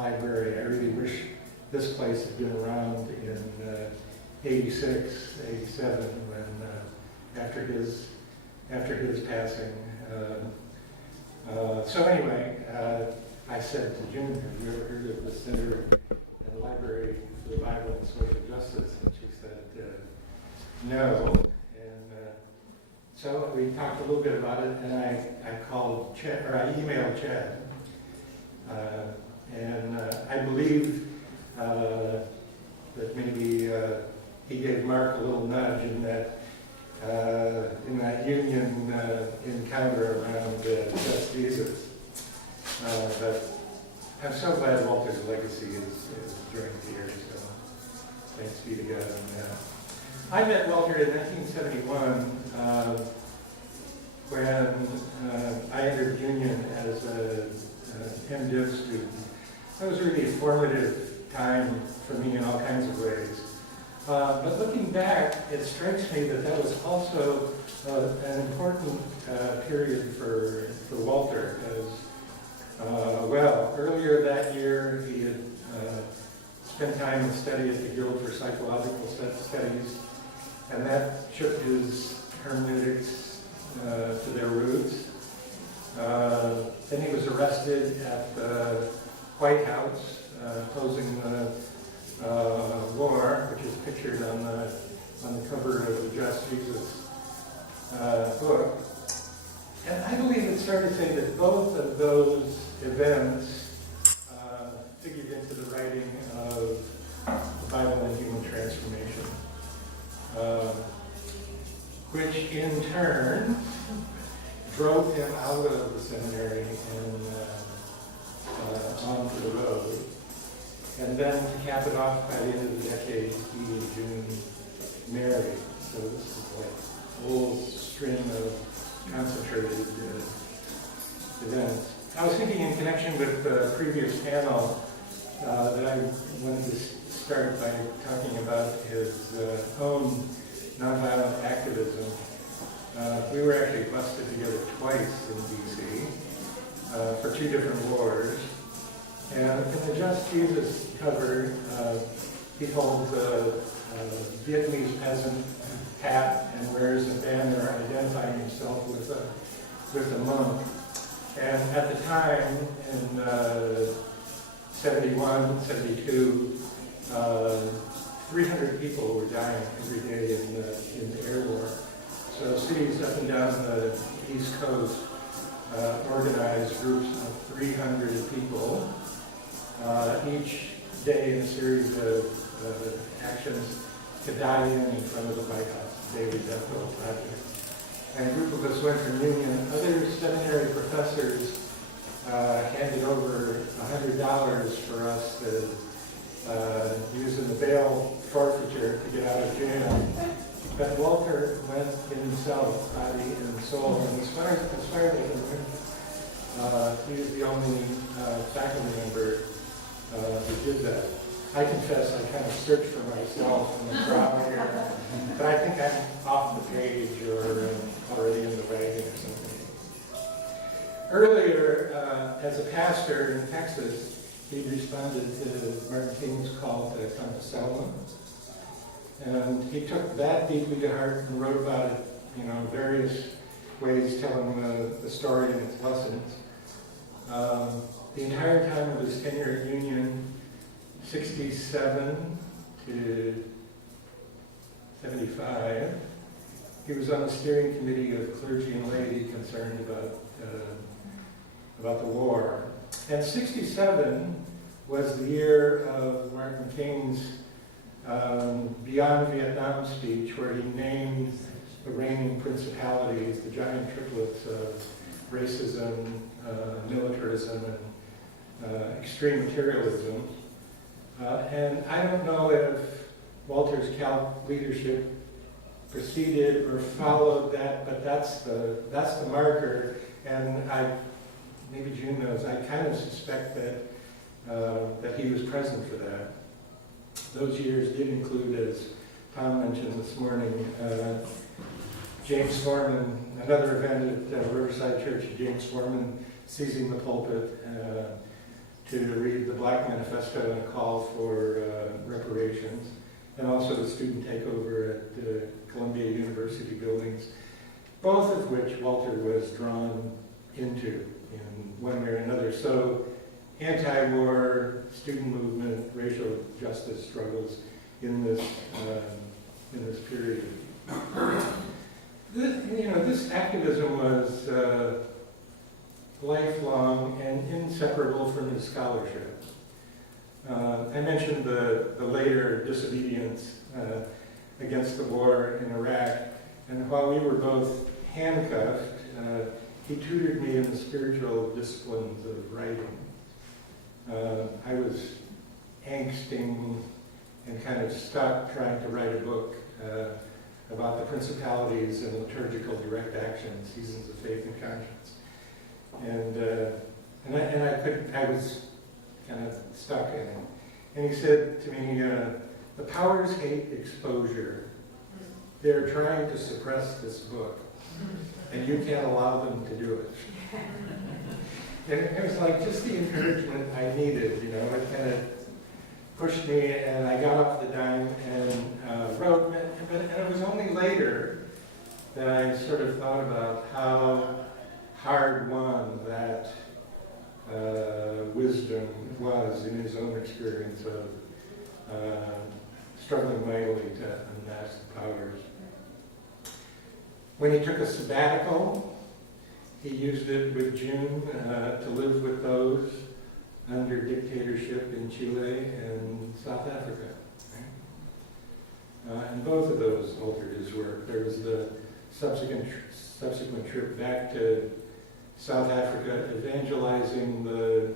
library. I really wish this place had been around in 86, 87, when after his passing. So anyway, I said to June, have you ever heard of the Center and Library for the Bible and Social Justice? And she said, no. And so we talked a little bit about it, and I called Chad, or I emailed Chad. And I believe that maybe he gave Mark a little nudge in that union encounter around Just Jesus. But I'm so glad Walter's legacy is during here, so thanks be to God on that. I met Walter in 1971 when I entered Union as a MDiv student. That was really a formative time for me in all kinds of ways. But looking back, it strikes me that that was also an important period for Walter, as well, earlier that year he had spent time in study at the Guild for Psychological Studies, and that shook his hermeneutics to their roots. Then he was arrested at the White House, opposing the war, which is pictured on the cover of the Just Jesus book. And I believe it's fair to say that both of those events figured into the writing of the Bible and Human Transformation, which in turn drove him out of the seminary and onto the road. And then to cap it off, by the end of the decade, he and June married. So this is like a whole string of concentrated events. I was thinking in connection with the previous panel that I wanted to start by talking about his own nonviolent activism. We were actually busted together twice in D.C. For 2 different wars. And in the Just Jesus cover, he holds a Vietnamese peasant hat and wears a banner identifying himself with a monk. And at the time, in 71, 72, 300 people were dying every day in the air war. So cities up and down the East Coast organized groups of 300 people, each day in a series of actions to die in front of the White House, daily death row project. And a group of us went from Union. Other seminary professors handed over $100 for us to use in the bail forfeiture to get out of jail. But Walter went in himself, body and soul, and as far as I can remember, he was the only faculty member who did that. I confess I kind of searched for myself in the crowd here, but I think I'm off the page or already in the wagon or something. Earlier, as a pastor in Texas, he responded to Martin King's call to come to Selma. And he took that deeply to heart and wrote about it, various ways, telling the story and its lessons. The entire time of his tenure at Union, 67 to 75, he was on the steering committee of clergy and laity concerned about the war. And 67 was the year of Martin King's Beyond Vietnam speech, where he named the reigning principalities, the giant triplets of racism, militarism, and extreme materialism. And I don't know if Walter's Calc leadership preceded or followed that, but that's the marker. And maybe June knows, I kind of suspect that he was present for that. Those years did include, as Tom mentioned this morning, James Foreman, another event at Riverside Church, James Foreman seizing the pulpit, to read the Black Manifesto and a call for reparations, and also the student takeover at the Columbia University buildings, both of which Walter was drawn into in one way or another. So anti-war, student movement, racial justice struggles in this period. This activism was lifelong and inseparable from his scholarship. I mentioned the later disobedience against the war in Iraq, and while we were both handcuffed, he tutored me in the spiritual disciplines of writing. I was angsting and kind of stuck trying to write a book about the principalities and liturgical direct action, seasons of faith and conscience. And I was kind of stuck in it. And he said to me, the powers hate exposure. They're trying to suppress this book, and you can't allow them to do it. And it was like just the encouragement I needed, it kind of pushed me, and I got off the dime and wrote, and it was only later that I sort of thought about how hard won that wisdom was in his own experience of struggling mightily to unmask the powers. When he took a sabbatical, he used it with June to live with those under dictatorship in Chile and South Africa. Right? And both of those altered his work. There was the subsequent trip back to South Africa, evangelizing the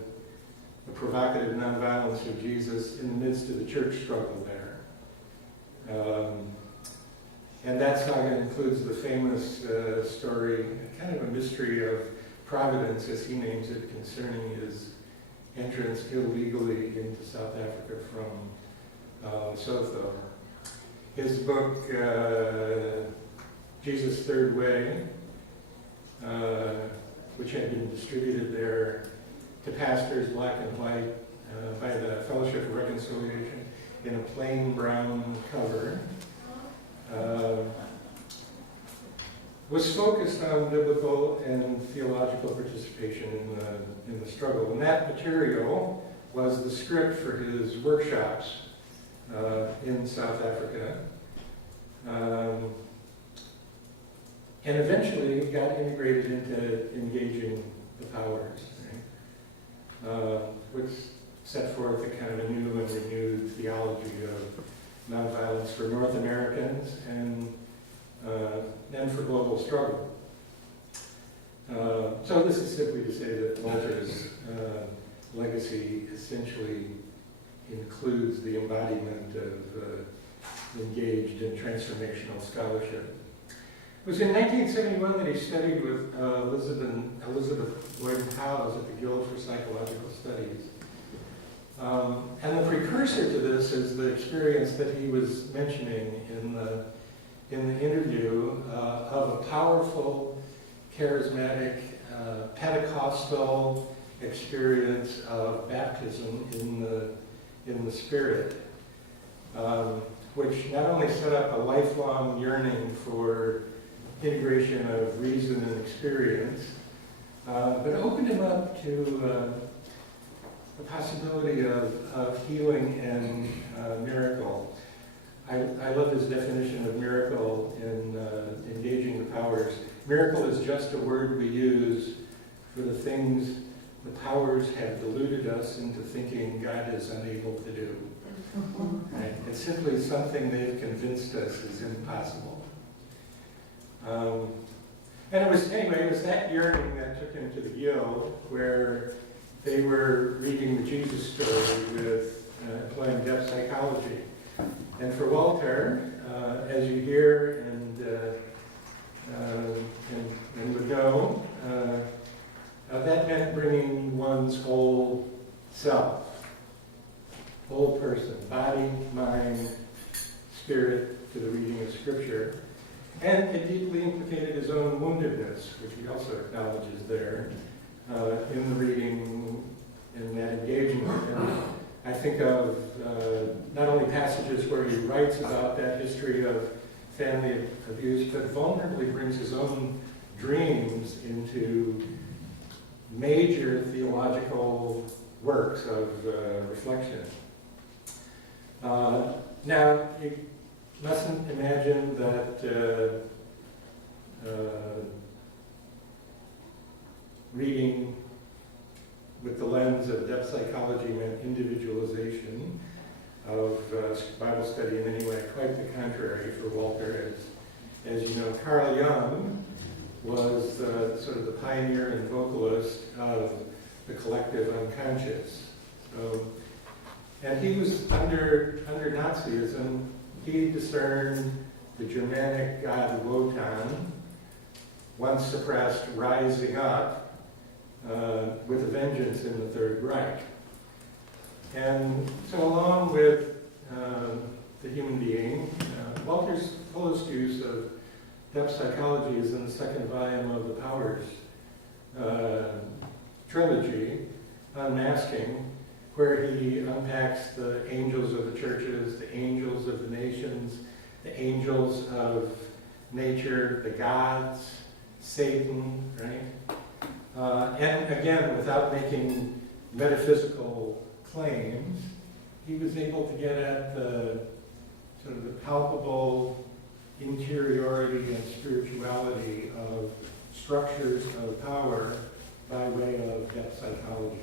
provocative nonviolence of Jesus in the midst of the church struggle there. And that saga includes the famous story, kind of a mystery of providence, as he names it, concerning his entrance illegally into South Africa from Lesotho. His book, Jesus' Third Way, which had been distributed there to pastors, black and white, by the Fellowship of Reconciliation in a plain brown cover, was focused on biblical and theological participation in the struggle. And that material was the script for his workshops in South Africa. And eventually it got integrated into engaging the powers, right? Which set forth a kind of a new and renewed theology of nonviolence for North Americans and for global struggle. So this is simply to say that Walter's legacy essentially includes the embodiment of engaged and transformational scholarship. It was in 1971 that he studied with Elizabeth Boyden-Howes at the Guild for Psychological Studies. And the precursor to this is the experience that he was mentioning in the interview of a powerful, charismatic, Pentecostal experience of baptism in the Spirit, which not only set up a lifelong yearning for integration of reason and experience, but opened him up to the possibility of healing and miracle. I love his definition of miracle in engaging the powers. Miracle is just a word we use for the things the powers have deluded us into thinking God is unable to do. Right? It's simply something they've convinced us is impossible. And it was that yearning that took him to the Guild, where they were reading the Jesus story with applying depth psychology. And for Walter, as you hear and would know, that meant bringing one's whole self, whole person, body, mind, spirit, to the reading of Scripture. And it deeply implicated his own woundedness, which he also acknowledges there in the reading, in that engagement. think of not only passages where he writes about that history of family abuse, but vulnerably brings his own dreams into major theological works of reflection. Now, you mustn't imagine that reading with the lens of depth psychology meant individualization of Bible study in any way. Quite the contrary for Walter. As you know, Carl Jung was sort of the pioneer and vocalist of the collective unconscious. So, and he was under Nazism. He discerned the Germanic god Wotan, once suppressed, rising up with a vengeance in the Third Reich. And so along with the human being, Walter's fullest use of depth psychology is in the second volume of the Powers trilogy, Unmasking, where he unpacks the angels of the churches, the angels of the nations, the angels of nature, the gods, Satan, right? And again, without making metaphysical claims, he was able to get at the sort of the palpable interiority and spirituality of structures of power by way of depth psychology.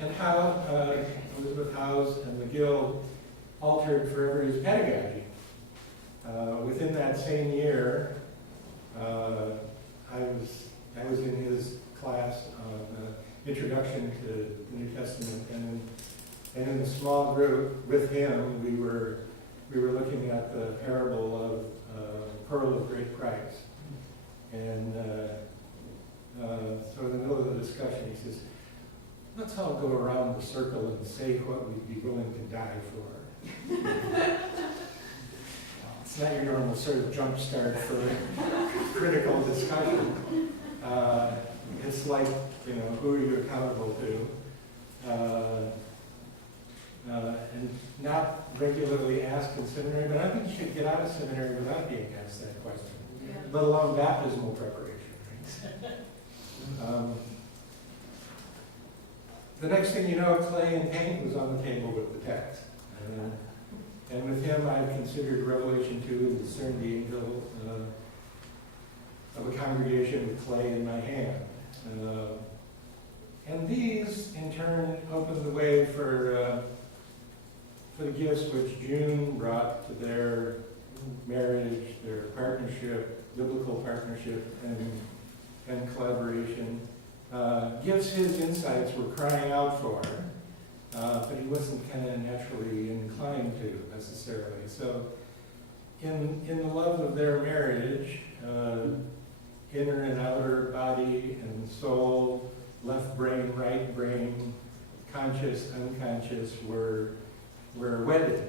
And how Elizabeth Howes and McGill altered forever his pedagogy. Within that same year, I was in his class on Introduction to the New Testament, and in a small group with him, we were looking at the parable of Pearl of Great Price. And so in the middle of the discussion, he says, "Let's all go around the circle and say what we'd be willing to die for." It's not your normal sort of jump start for critical discussion. It's like, who are you accountable to? And not regularly asked in seminary, but I think you should get out of seminary without being asked that question, let alone baptismal preparation. Right? The next thing you know, clay and paint was on the table with the text. And with him, I considered Revelation 2 and discerned the angel of a congregation with clay in my hand. And these, in turn, opened the way for the gifts which June brought to their marriage, their partnership, biblical partnership, and collaboration. Gifts his insights were crying out for, but he wasn't kind of naturally inclined to necessarily. So in the love of their marriage, inner and outer body and soul, left brain, right brain, conscious, unconscious were wedded.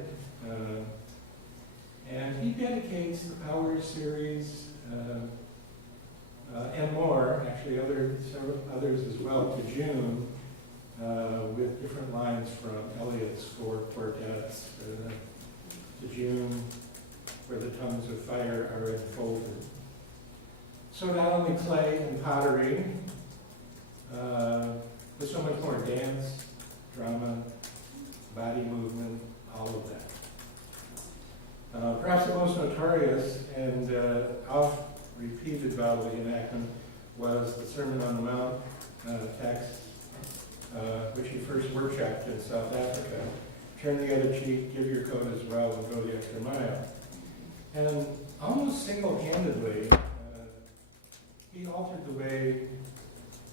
And he dedicates the Powers series and more, actually several others as well, to June, with different lines from Eliot's four quartets, to June, where the tongues of fire are enfolded. So not only clay and pottery, but so much more dance, drama, body movement, all of that. Perhaps the most notorious and oft-repeated bodily enactment was the Sermon on the Mount text, which he first workshopped in South Africa. Turn the other cheek, give your coat as well, and go the extra mile. And almost single-handedly, he altered the way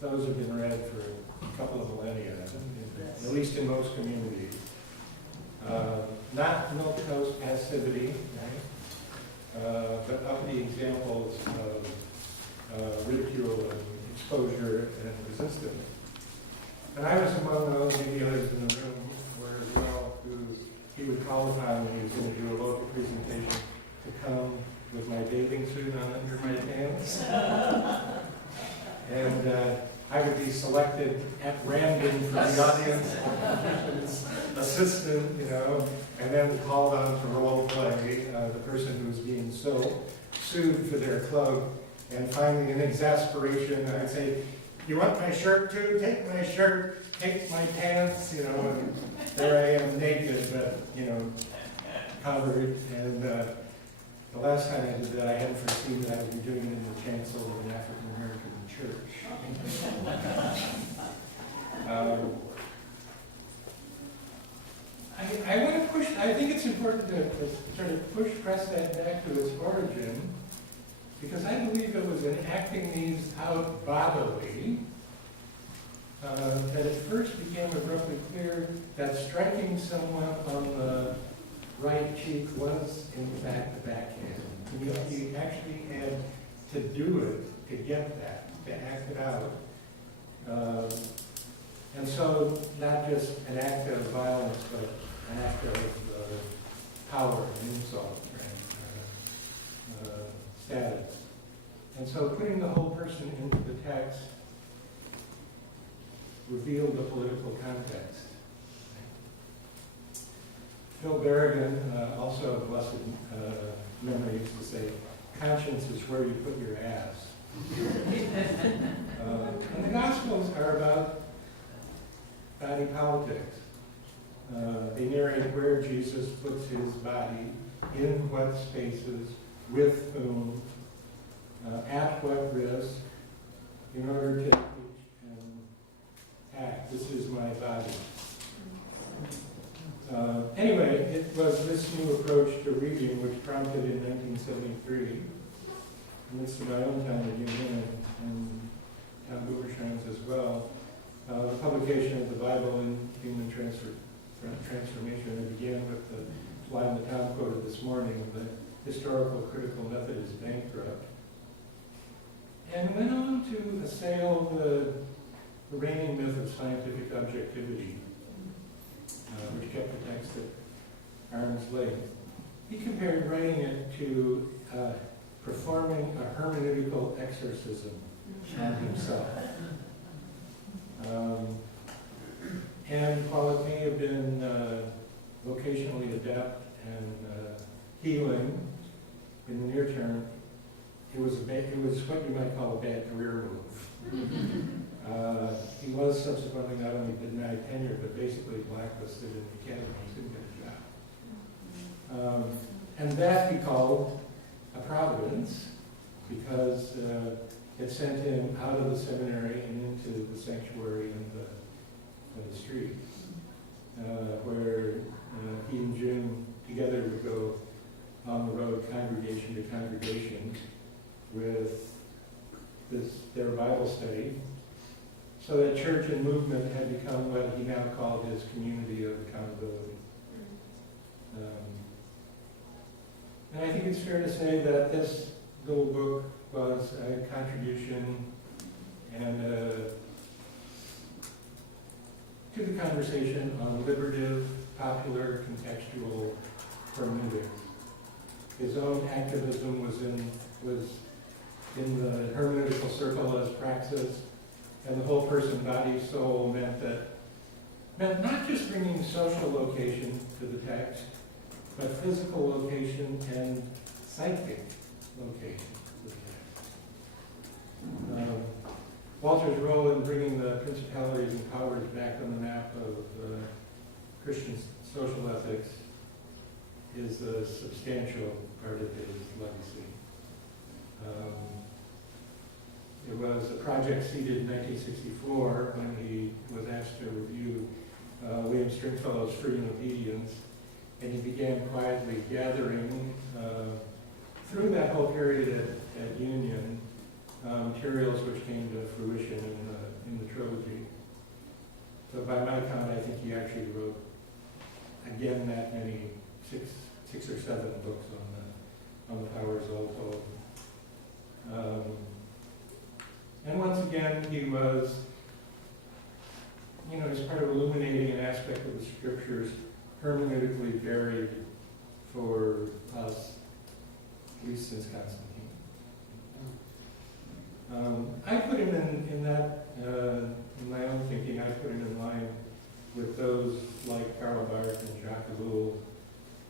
those have been read for a couple of millennia, at least in most communities. Not milquetoast passivity, right? But uppity examples of ridicule and exposure and resistance. And I was among those, maybe others in the room, were as well, he would call upon when he was going to do a local presentation to come with my bathing suit on under my pants. And I would be selected at random from the audience, assistant, and then called on to role play the person who was being sued for their cloak. And finally, in exasperation, I'd say, "You want my shirt too? Take my shirt, take my pants," and there I am naked, but, covered. And the last time I did that, I hadn't foreseen that I would be doing it in the chancel of an African American church. I want to push, I think it's important to sort of press that back to its origin, because I believe it was in acting these out bodily that it first became abruptly clear that striking someone on the right cheek was, in fact, the backhand. You actually had to do it to get that, to act it out. And so, not just an act of violence, but an act of power and insult and status. And so putting the whole person into the text revealed the political context. Phil Berrigan, also of blessed memory, used to say, "Conscience is where you put your ass." And the Gospels are about body politics. They narrate where Jesus puts his body, in what spaces, with whom, at what risk, in order to teach and act. This is my body. Anyway, it was this new approach to reading which prompted in 1973, in the midst of my own time at Union and Tom Bubersheim's as well, the publication of the Bible in Human Transformation. It began with the line that Tom quoted this morning, the historical critical method is bankrupt, and went on to assail the reigning myth of scientific objectivity, which kept the text at arm's length. He compared writing it to performing a hermeneutical exorcism on himself. And while it may have been vocationally adept and healing in the near term, it was what you might call a bad career move. He was subsequently not only denied tenure, but basically blacklisted in the academy. He couldn't get a job. And that he called a providence, because it sent him out of the seminary and into the sanctuary and the street, where he and Jim together would go on the road, congregation to congregation, with their Bible study, so that church and movement had become what he now called his community of accountability. And I think it's fair to say that this little book was a contribution and to the conversation on liberative, popular, contextual hermeneutics. His own activism was in the hermeneutical circle as praxis, and the whole person, body, soul meant not just bringing social location to the text, but physical location and psychic location to the text. Walter's role in bringing the principalities and powers back on the map of Christian social ethics is a substantial part of his legacy. It was a project seeded in 1964 when he was asked to review William Stringfellow's Free and Obedience, and he began quietly gathering through that whole period at Union materials which came to fruition in the trilogy. So by my count, I think he actually wrote again that many, six or seven books on the powers all told. And once again, he was, as part of illuminating an aspect of the scriptures hermeneutically buried for us, at least since Constantine. I put him in that in my own thinking, I put it in line with those like Karl Barth and Jacques Ellul,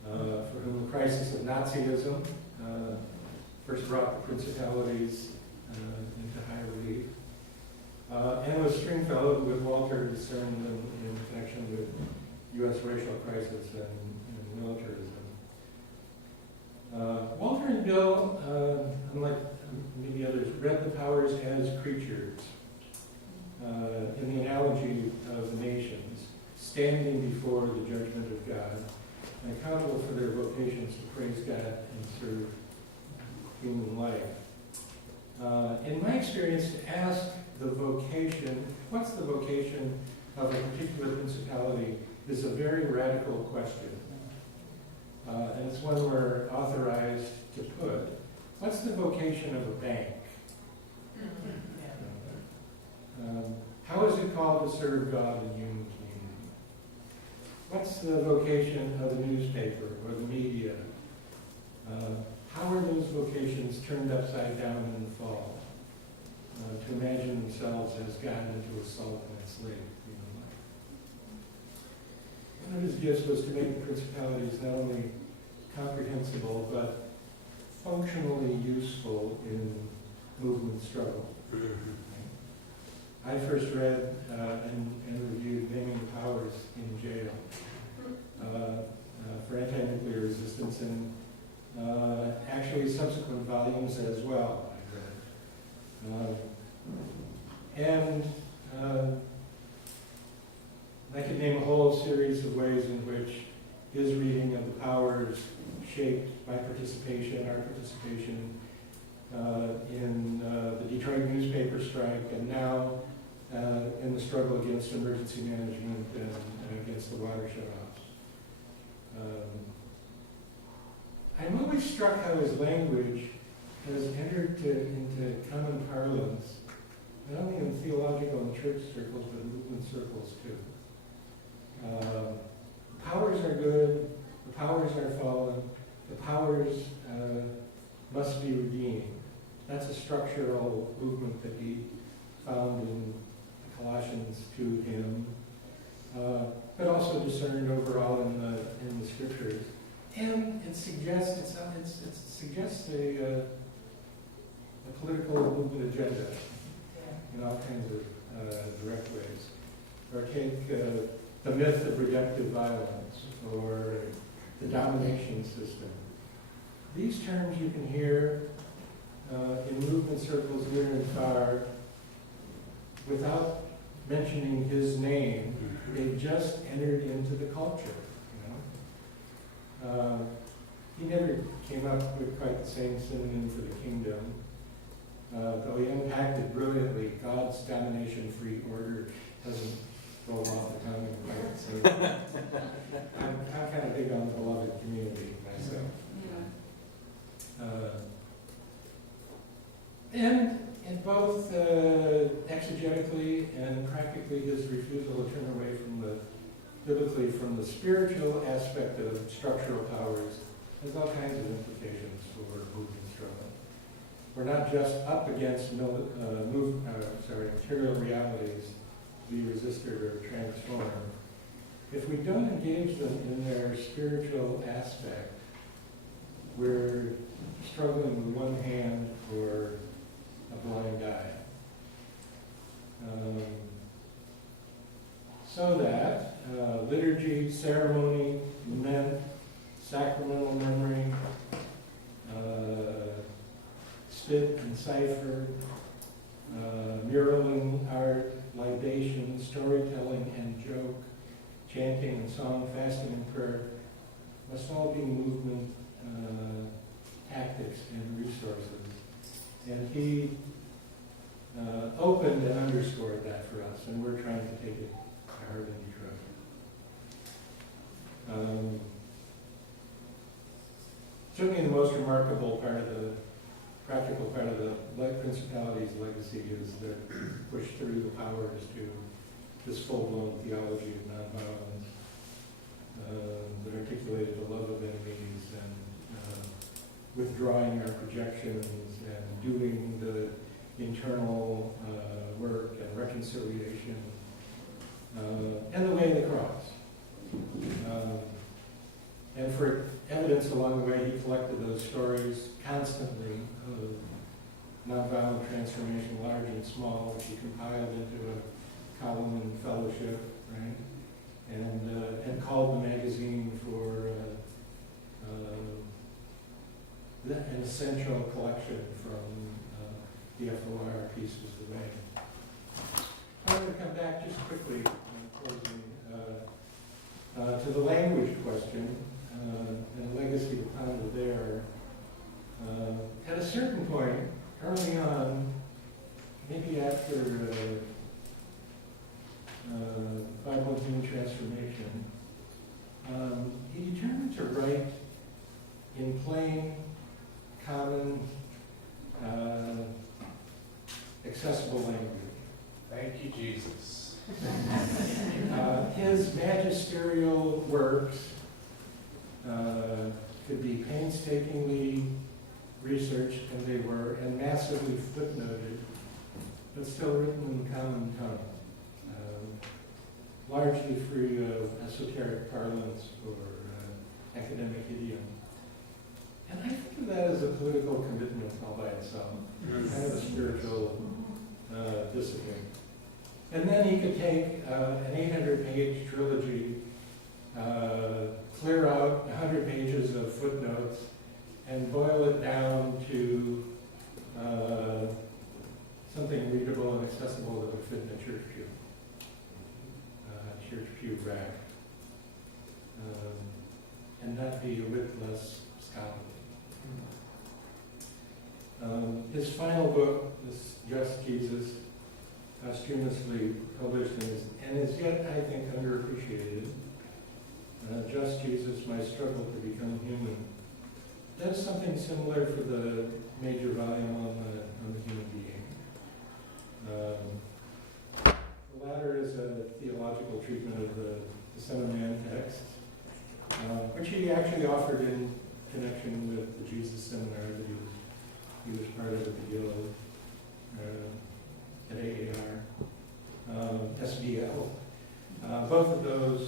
for whom the crisis of Nazism first brought the principalities into high relief, and was Stringfellow with Walter discerned them in connection with U.S. racial crisis and militarism. Walter and Bill, unlike many others, read the powers as creatures, in the analogy of the nations, standing before the judgment of God, and accountable for their vocations to praise God and serve human life. In my experience, to ask the vocation, what's the vocation of a particular principality, is a very radical question. And it's one we're authorized to put. What's the vocation of a bank? How is it called to serve God in human community? What's the vocation of the newspaper or the media? How are those vocations turned upside down in the fall? To imagine themselves as gotten into a salt and enslaved human life. One of his gifts was to make the principalities not only comprehensible, but functionally useful in movement struggle. I first read and reviewed Naming the Powers in jail for anti-nuclear resistance, and actually subsequent volumes as well I read. I could name a whole series of ways in which his reading of the powers shaped my participation, our participation in the Detroit newspaper strike, and now in the struggle against emergency management and against the water shutoffs. I'm always struck how his language has entered into common parlance, not only in theological and church circles, but in movement circles too. The powers are good, the powers are fallen, the powers must be redeemed. That's a structural movement that he found in Colossians 2 hymn, but also discerned overall in the scriptures. And it suggests a political movement agenda in all kinds of direct ways. Or take the myth of redemptive violence, or the domination system. These terms you can hear in movement circles near and far without mentioning his name. They've just entered into the culture. He never came up with quite the same synonym for the kingdom, though he unpacked it brilliantly. God's domination-free order doesn't roll off the tongue in quite the same way. I'm kind of big on the beloved community myself. And in both exegetically and practically, his refusal to turn away from biblically from the spiritual aspect of structural powers has all kinds of implications for movement struggle. We're not just up against material realities to be resisted or transformed. If we don't engage them in their spiritual aspect, we're struggling with one hand or a blind eye. So that liturgy, ceremony, lament, sacramental memory, spit and cipher, muraling art, libation, storytelling and joke, chanting and song, fasting and prayer must all be movement tactics and resources. And he opened and underscored that for us, and we're trying to take it to heart in Detroit. Certainly the most remarkable part of the practical part of the principality's legacy is that push through the powers to this full-blown theology of nonviolence that articulated the love of enemies and withdrawing our projections and doing the internal work and reconciliation, and the way of the cross. And for evidence along the way, he collected those stories constantly of nonviolent transformation, large and small, which he compiled into a column in Fellowship, right? And called the magazine for an essential collection from the FOR pieces of way. I'm going to come back just quickly in closing to the language question and the legacy of Panda there. At a certain point, early on, maybe after Bible and Human Transformation, he determined to write in plain, common, accessible language. Thank you, Jesus. His magisterial works could be painstakingly researched, and they were, and massively footnoted, but still written in common tongue, largely free of esoteric parlance or academic idiom. And I think of that as a political commitment all by itself, kind of a spiritual discipline. And then he could take an 800-page trilogy, clear out 100 pages of footnotes, and boil it down to something readable and accessible that would fit in a church pew rack, and not be a whit less scholarly. His final book, this Just Jesus, posthumously published and is yet, I think, underappreciated. Just Jesus, My Struggle to Become Human. Does something similar for the major volume on the human being. The latter is a theological treatment of the Son of Man text, which he actually offered in connection with the Jesus Seminar that he was part of at the Guild, at AAR, SBL. Both of those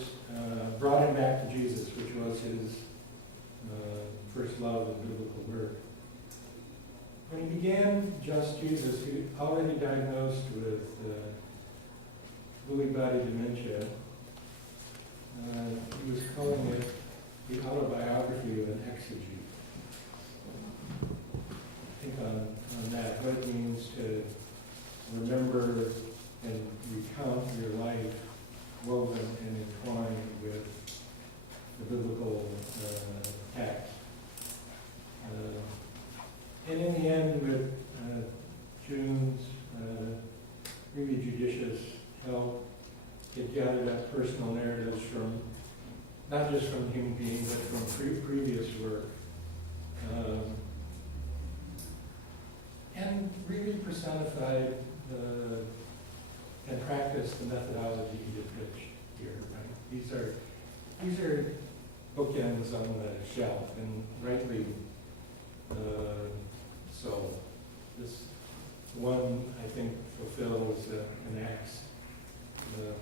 brought him back to Jesus, which was his first love of biblical work. When he began Just Jesus, he was already diagnosed with Lewy body dementia. He was calling it the autobiography of an exegete. Think on that, what it means to remember and recount your life woven and entwined with the biblical text. And in the end, with June's really judicious help, it gathered up personal narratives from, not just from the human being, but from previous work. And really personified and practiced the methodology he had pitched here, right? These are bookends on the shelf, and rightly so. This one, I think, fulfills, connects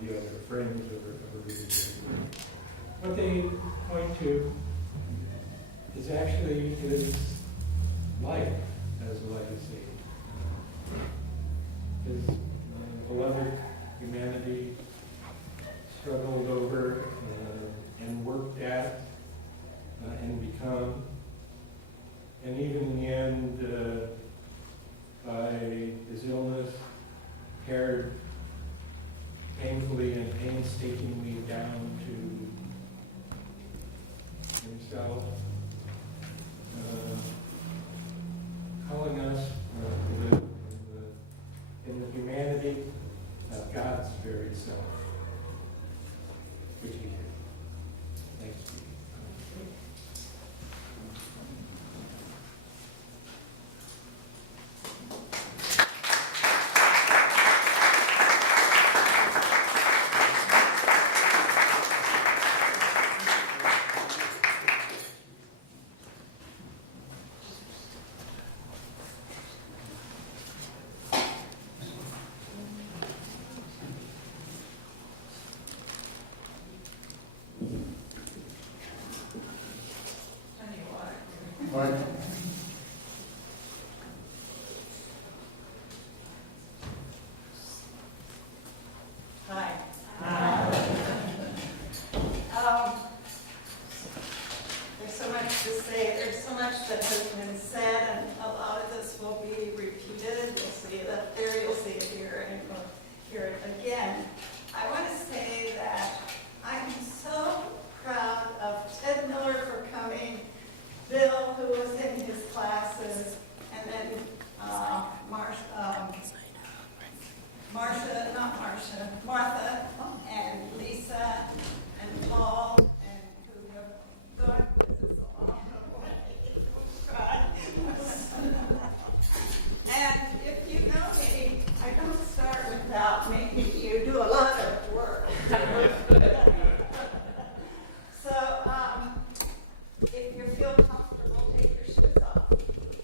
the other frames of a reading. What they point to is actually his life as a legacy. His beloved humanity struggled over and worked at and become, and even in the end, by his illness, pared painfully and painstakingly down to himself, calling us to live in the humanity of God's very self, which he did. Thanks be. much that has been said, and a lot of this will be repeated. You'll see it up there, you'll see it here, and you'll hear it again. I want to say that I'm so proud of Ted Miller for coming, Bill, who was in his classes, and then Martha, and Lisa, and Paul, and who have gone with us along the way. And if you know me, I don't start without making you do a lot of work. So, if you feel comfortable, take your shoes off.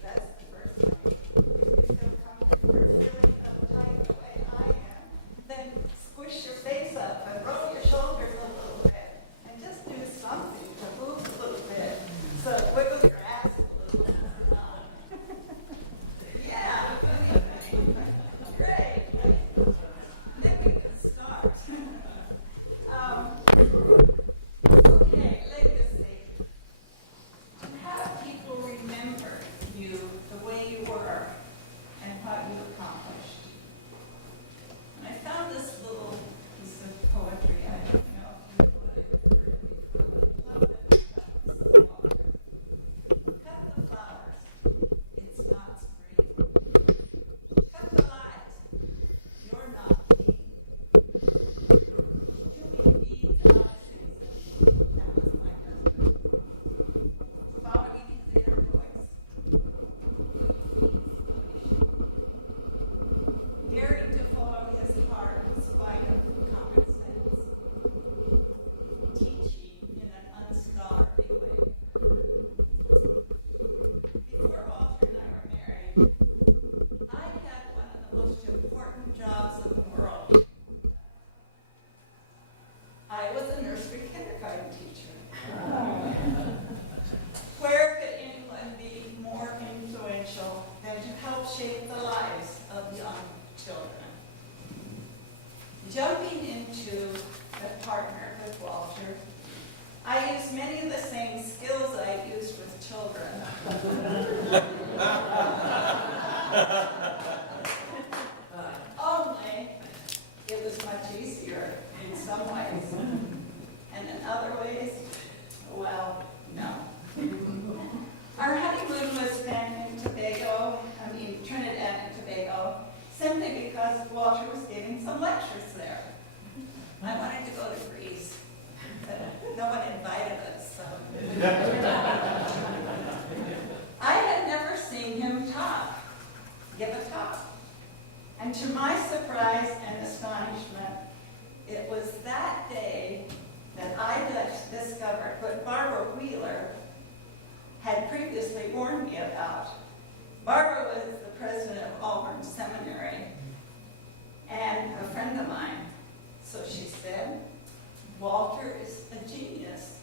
That's the first thing. If you feel comfortable or feeling uptight the way I am, then squish your face up and roll your shoulders a little bit, and just do something to move a little bit. So wiggle your ass a little bit. Yeah, anything. Great. Then we can start. Okay, legacy. To have people remember you the way you were and what you accomplished. And I found this little piece of poetry. I don't know if you would have heard it before, but I love it because it's so long. Cut the flowers, it's not spring. Cut the lies, you're not me. Too many beads out of season, that was my husband. Following his inner voice, daring to follow his heart in spite of common sense, teaching in an unscholarly way. Before Walter and I were married, I had one of the most important jobs in the world. I was a nursery kindergarten teacher. Where could anyone be more influential than to help shape the lives of young children? Jumping into a partner with Walter, I used many of the same skills I used with children. Only it was much easier in some ways, and in other ways, well, no. Our honeymoon was spent in Trinidad and Tobago, simply because Walter was giving some lectures there. I wanted to go to Greece, but no one invited us, so. I had never seen him give a talk. And to my surprise and astonishment, it was that day that I discovered what Barbara Wheeler had previously warned me about. Barbara was the president of Auburn Seminary and a friend of mine. So she said, Walter is a genius,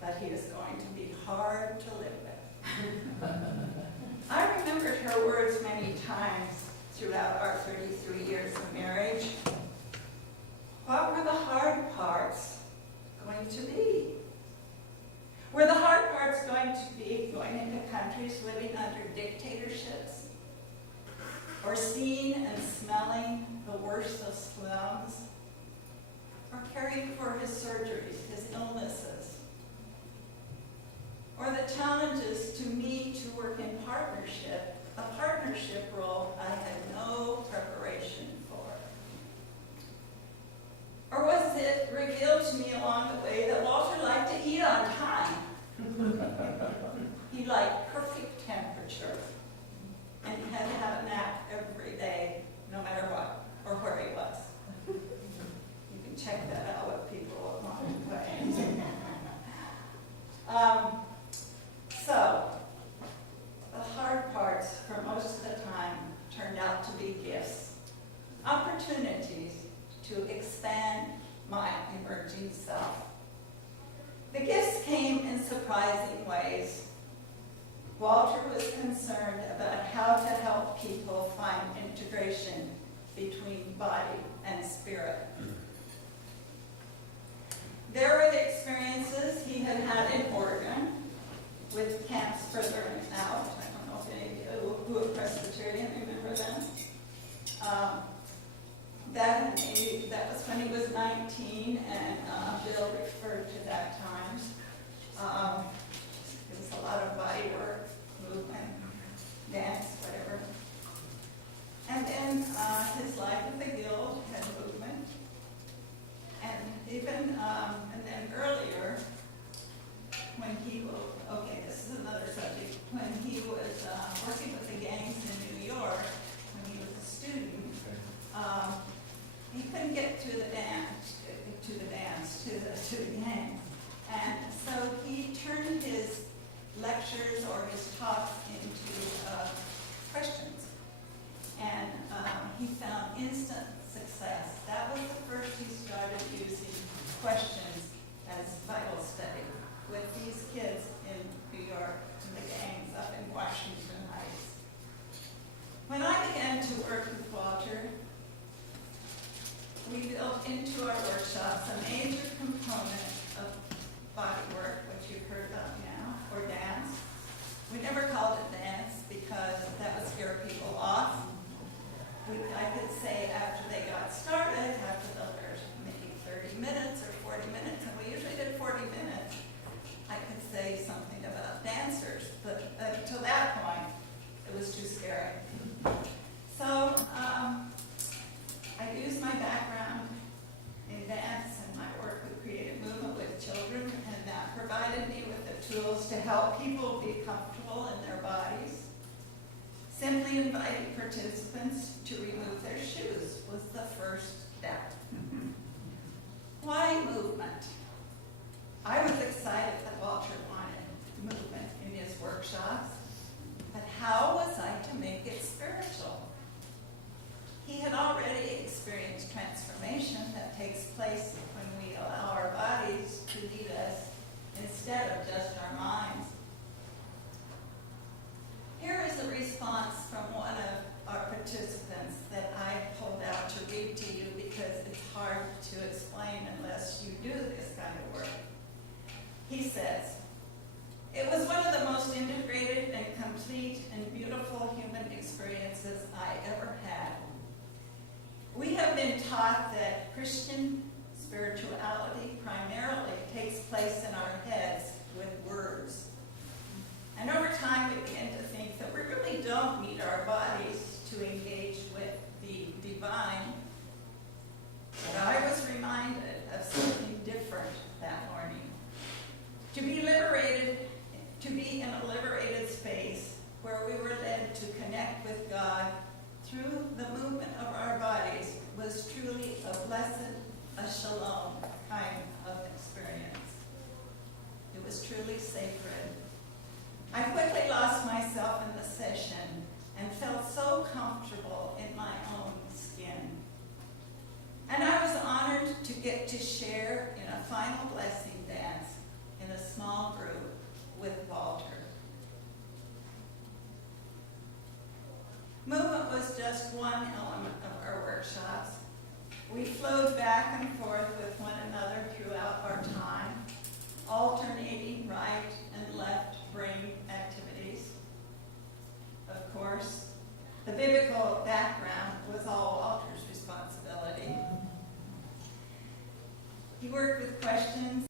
but he is going to be hard to live with. I remembered her words many times throughout our 33 years of marriage. What were the hard parts going to be? Were the hard parts going to be going into countries living under dictatorships? Or seeing and smelling the worst of slums? Or caring for his surgeries, his illnesses? Or the challenges to me to work in partnership, a partnership role I had no preparation for? Or was it revealed to me along the way that Walter liked to eat on time? He liked perfect temperature, and he had to have a nap every day, no matter what, or where he was. You can check that out with people along the way. So, the hard parts, for most of the time, turned out to be gifts, opportunities to expand my emerging self. The gifts came in surprising ways. Walter was concerned about how to help people find integration between body and spirit. There were the experiences he had had in Oregon with cancer further out. I don't know if any of you who are Presbyterian remember them. That was when he was 19, and Bill referred to that time. It was a lot of body work, movement, dance, whatever. And then his life at the Guild had movement. And even, and then earlier, when he was, okay, this is another subject, when he was working with the gangs in New York, when he was a student, he couldn't get to the gang. And so he turned his lectures or his talks into questions. And he found instant success. That was the first he started using questions as Bible study with these kids in New York and the gangs up in Washington Heights. When I began to work with Walter, we built into our workshops a major component of body work, which you've heard about now, or dance. We never called it dance because that would scare people off. I could say after they got started, after the maybe 30 minutes or 40 minutes, and we usually did 40 minutes, I could say something about dancers, but until that point, it was too scary. So I used my background in dance and my work with creative movement with children, and that provided me with the tools to help people be comfortable in their bodies. Simply inviting participants to remove their shoes was the first step. Why movement? I was excited that Walter wanted movement in his workshops, but how was I to make it spiritual? He had already experienced transformation that takes place when we allow our bodies to lead us instead of just our minds. Here is a response from one of our participants that I pulled out to read to you because it's hard to explain unless you do this kind of work. He says, "It was one of the most integrated and complete and beautiful human experiences I ever had. We have been taught that Christian spirituality primarily takes place in our heads with words. And over time, we begin to think that we really don't need our bodies to engage with the divine. But I was reminded of something different that morning. To be liberated, to be in a liberated space where we were led to connect with God through the movement of our bodies was truly a blessed, a shalom kind of experience. It was truly sacred. I quickly lost myself in the session and felt so comfortable in my own skin. And I was honored to get to share in a final blessing dance in a small group with Walter. Movement was just one element of our workshops. We flowed back and forth with one another throughout our time, alternating right and left brain activities. Of course, the biblical background was all Walter's responsibility. He worked with questions